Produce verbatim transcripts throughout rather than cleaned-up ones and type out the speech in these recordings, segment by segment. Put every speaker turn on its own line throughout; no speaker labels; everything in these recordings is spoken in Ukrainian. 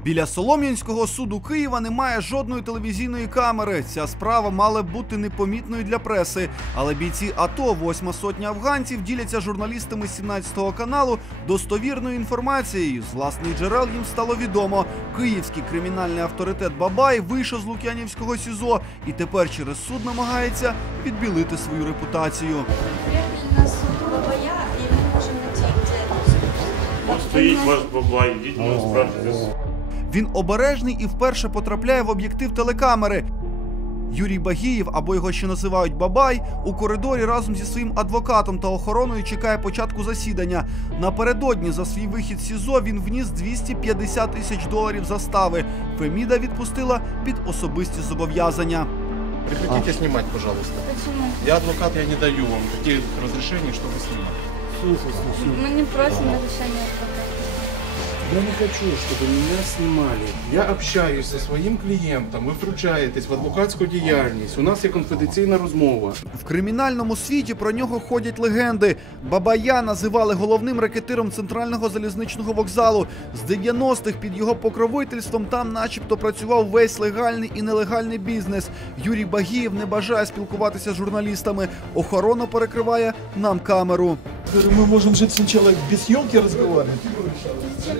Біля Солом'янського суду Києва немає жодної телевізійної камери. Ця справа мала б бути непомітною для преси. Але бійці АТО, восьма сотня афганців, діляться журналістами сімнадцятого каналу достовірною інформацією. З власних джерел їм стало відомо. Київський кримінальний авторитет Бабай вийшов з Лук'янівського СІЗО і тепер через суд намагається відбілити свою репутацію.
Приехали на суд Бабая, и мы можем найти, где
Вот стоит ваш Бабай, идите нас спрашивайте.
Він обережний і вперше потрапляє в об'єктив телекамери. Юрій Багієв, або його ще називають Бабай, у коридорі разом зі своїм адвокатом та охороною чекає початку засідання. Напередодні за свій вихід з СІЗО він вніс двісті п'ятдесят тисяч доларів застави. Феміда відпустила під особисті зобов'язання.
Прекратите а. снимать, пожалуйста.
Почему?
Я адвокат, я не даю вам таких разрешений, чтобы снимать.
Слушай, слушай.
Мы не просим разрешения адвоката.
Я не хочу, чтобы меня снимали.
Я общаюсь со своїм клієнтом, ви втручаєтесь в адвокатську діяльність. У нас є конфіденційна розмова.
В кримінальному світі про нього ходять легенди. Бабая називали головним рекетиром центрального залізничного вокзалу. З дев'яностих під його покровительством там начебто працював весь легальний і нелегальний бізнес. Юрій Багієв не бажає спілкуватися з журналістами. Охорона перекриває нам камеру.
Мы можем жить сначала без съемки разговаривать.
Зачем?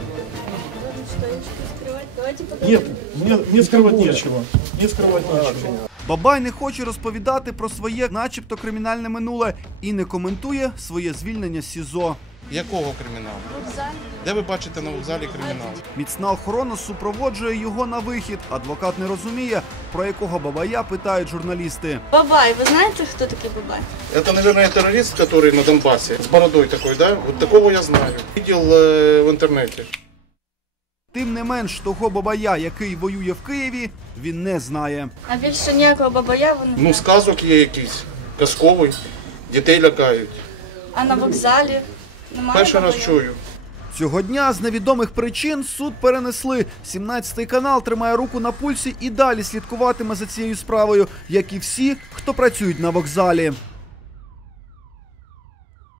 Что, я что скрывать? Давайте поговорим.
Нет, мне, мне скрывать нечего. Мне скрывать нечего.
Бабай не хоче розповідати про своє начебто кримінальне минуле і не коментує своє звільнення з СІЗО.
Якого криміналу?
Вокзал.
Де ви бачите на вокзалі кримінал?
Міцна охорона супроводжує його на вихід. Адвокат не розуміє, про якого Бабая питають журналісти.
Бабай, вы знаете, кто такой Бабай?
Это, наверное, террорист, который на Донбассе. С бородой такой, да? Вот такого я знаю. Видел э, в интернете.
Тим не менш, того Бабая, який воює в Києві, він не знає.
А більше ніякого Бабая ви не
Ну,
знаєте?
сказок є якийсь, казковий, дітей лякають.
А на вокзалі немає
Перший раз
Бабая?
чую.
Цього дня з невідомих причин суд перенесли. сімнадцятий канал тримає руку на пульсі і далі слідкуватиме за цією справою, як і всі, хто працюють на вокзалі.